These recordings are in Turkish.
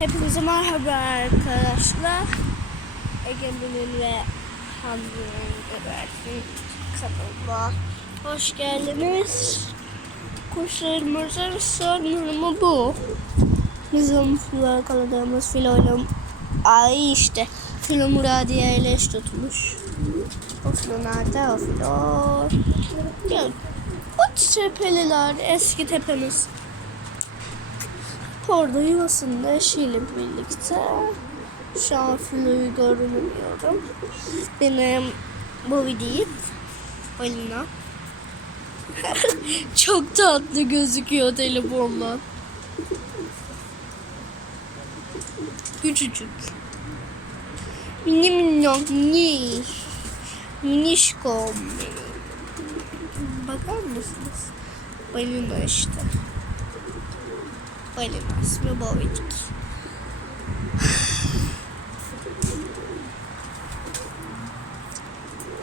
Hepinize merhaba arkadaşlar. Egemen'in ve Hamdi'nin gebertin kanalıma hoş geldiniz. Kuşlarımızın son durumu bu. Bizim yakaladığımız filoyla ay işte filo Muradiye ile eş tutmuş. O filo nerede o filo? Gel. O tepeliler eski tepemiz. Orada yuvasında eşiyle birlikte şu an filoyu görmüyorum. Benim bu videoyu balina. Çok tatlı gözüküyor telefondan. Küçücük. Mini minnak mini. Minişkom. Bakar mısınız? Balina işte. Balina ismi Bovidik.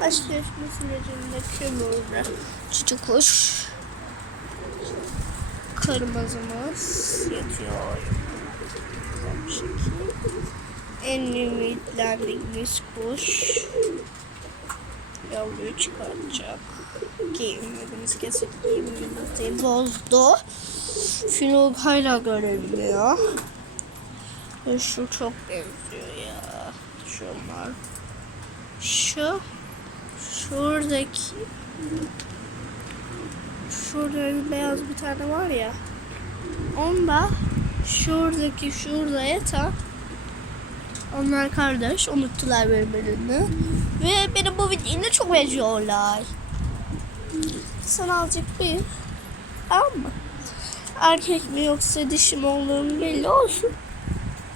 Aşkleşme sürecinde kömürde çiçek kuş kırmızımız yatıyor. En ümitlendiğimiz kuş yavruyu çıkartacak. Giyinmediğimiz kesin giyinmediğimiz bozdu. Filo hala görünmüyor. Ve şu çok benziyor ya. Şunlar. Şu. Şuradaki. Şurada beyaz bir tane var ya. Onda şuradaki şurada yatan onlar kardeş unuttular birbirlerini. Ve benim bu videoyla çok benziyorlar. Sana azıcık bir. Tamam mı? Erkek mi yoksa dişi mi olduğunu belli olsun.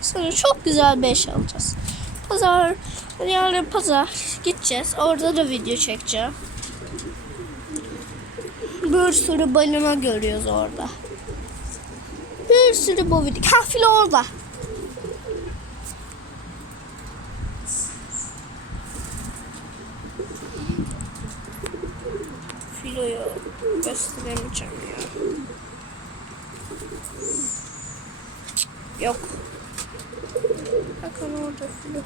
Sonra çok güzel bir eş alacağız. Pazar, yarın pazar gideceğiz. Orada da video çekeceğim. Bir sürü balina görüyoruz orada. Bir sürü bovidik. Ha filo orada. Filoyu gösteremeyeceğim ya. Yok. Bakın orada filo.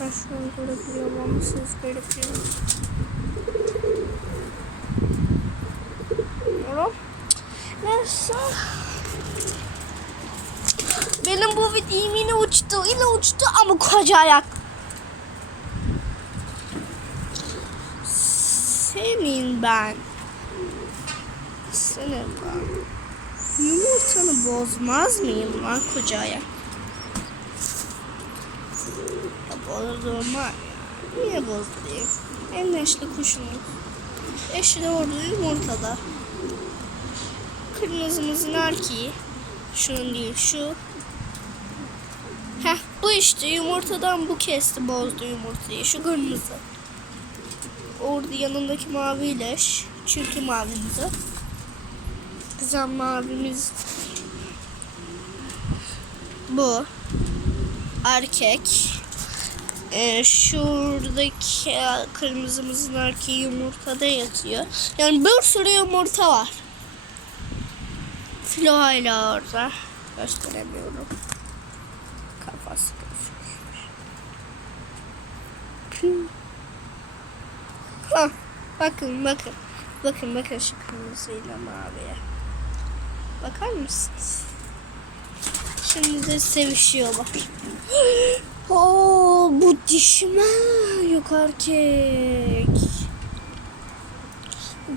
Ben şu an görebiliyorum ama siz görebiliyor musunuz? Neyse. Benim bu videom yine uçtu. Yine uçtu ama koca ayak. Senin ben. Senin ben. Yumurtanı bozmaz mıyım lan koca ayak? Ya bozdum ya. Niye bozdurayım? En neşli kuşumuz. Eşi de orada yumurtada. Kırmızımızın erkeği. Şunun değil şu. Heh bu işte yumurtadan bu kesti bozdu yumurtayı. Şu kırmızı. Orada yanındaki mavi leş. Çünkü mavimizi. Güzel mavimiz bu. Erkek. Ee, şuradaki kırmızımızın erkeği yumurtada yatıyor. Yani bir sürü yumurta var. Filo hala orada. Gösteremiyorum. Kafası gözükmüş. Ha, bakın bakın. Bakın bakın şu kırmızıyla maviye. Bakar mısınız? Şimdi de sevişiyorlar. Oo, bu dişime yok erkek.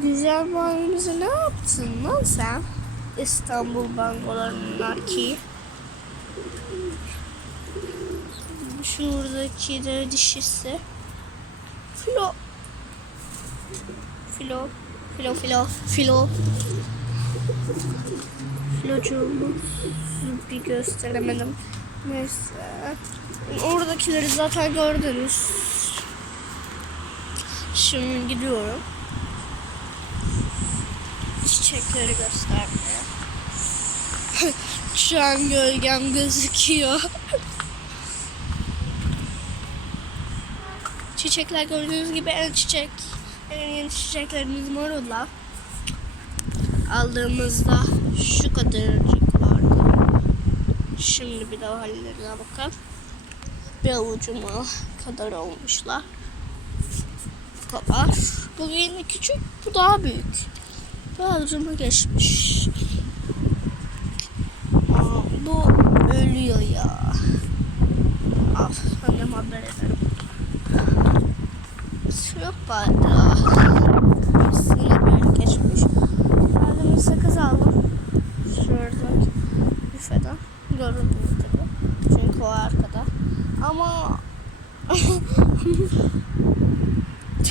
Güzel mavimize ne yaptın lan sen? İstanbul bangolarının erkeği. Şuradaki de dişisi. Filo. Filo. Filo filo filo. Filocuğumu bir gösteremedim. Neyse. Oradakileri zaten gördünüz. Şimdi gidiyorum. Çiçekleri göstermeye. Şu an gölgem gözüküyor. Çiçekler gördüğünüz gibi en çiçek en yeni çiçeklerimiz morula. Aldığımızda şu kadarcık vardı. Şimdi bir de hallerine bakalım. Bir avucuma kadar olmuşlar. Bu kadar. Bu yine küçük, bu daha büyük. Bu avucuma geçmiş. Aa, bu ölüyor ya. Ama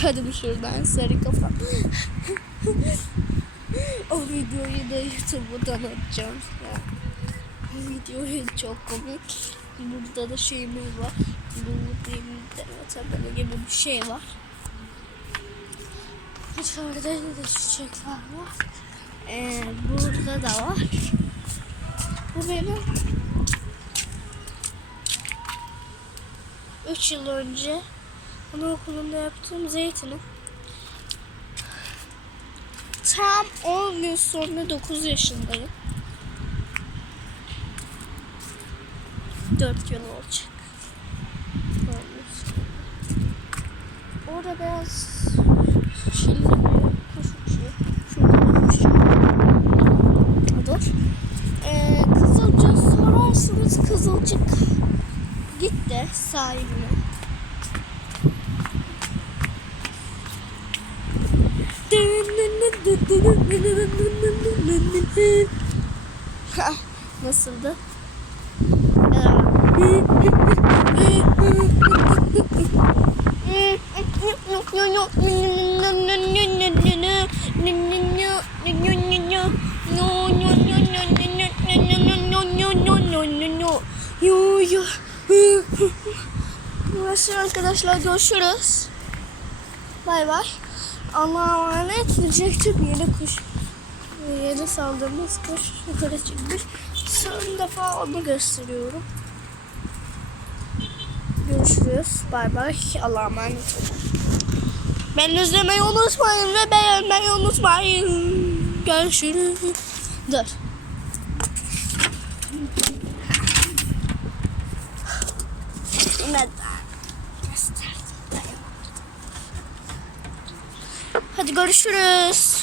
Tadım şuradan sarı kafa. o videoyu da YouTube'dan atacağım. Ya. O videoyu çok komik. Burada da şeyimiz var. Bu bir tabela gibi bir şey var. Dışarıda da çiçekler var. Ee, burada da var. Bu benim 3 yıl önce anaokulunda yaptığım zeytinim. Tam 10 gün sonra 9 yaşındayım. 4 yıl olacak. Orada beyaz çilli bir kuş uçuyor. Şurada kuş. Ee, sorarsınız Kızılcık gitti sahibine. Ha, Nasıldı? Burası arkadaşlar görüşürüz. Bay bay. Allah'a emanet diyecektim yeni kuş. Yeni saldığımız kuş yukarı çıkmış. Son defa onu gösteriyorum. Görüşürüz. Bay bay. Allah'a emanet olun. Beni izlemeyi unutmayın ve beğenmeyi unutmayın. Görüşürüz. Dur. Neden? Hadi görüşürüz.